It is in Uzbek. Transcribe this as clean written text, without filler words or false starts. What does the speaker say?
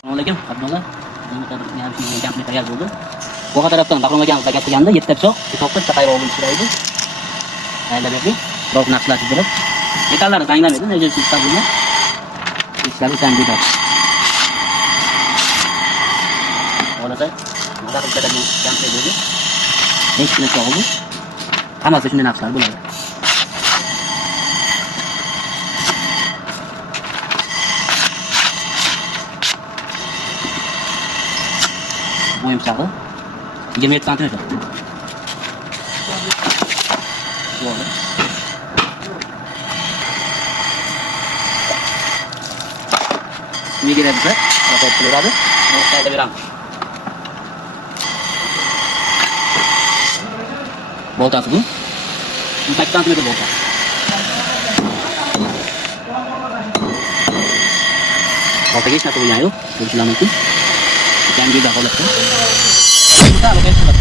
Assalomualaikum, qadrdonlar. Kampni tayyor bo'ldi. Bu tarafdan taqrimlagan zakat qilganda 7 ta pichoq, bitta qayroq bo'lishiraydi. Tayyorlab bering. Biroq naqshlar chizilib. Metallari zanglamaydi, nega chiqib bo'lmay. Ishlari zanglaydi. Olasa, nima qiladigan kampni bo'ldi. Hech kim yo'q. Hammasi shunday naqshlar bo'ladi. Moyim pichog'i 27 santimetr. Bo'ldi. Nega desa, qotib turadi. Qayda beramiz. Boltasi bu. 8 santimetr bolta. Boltaga hech narsa bo'lgani yo'q. Ko'rishingiz mumkin. Yangi holatda. Kita lo que es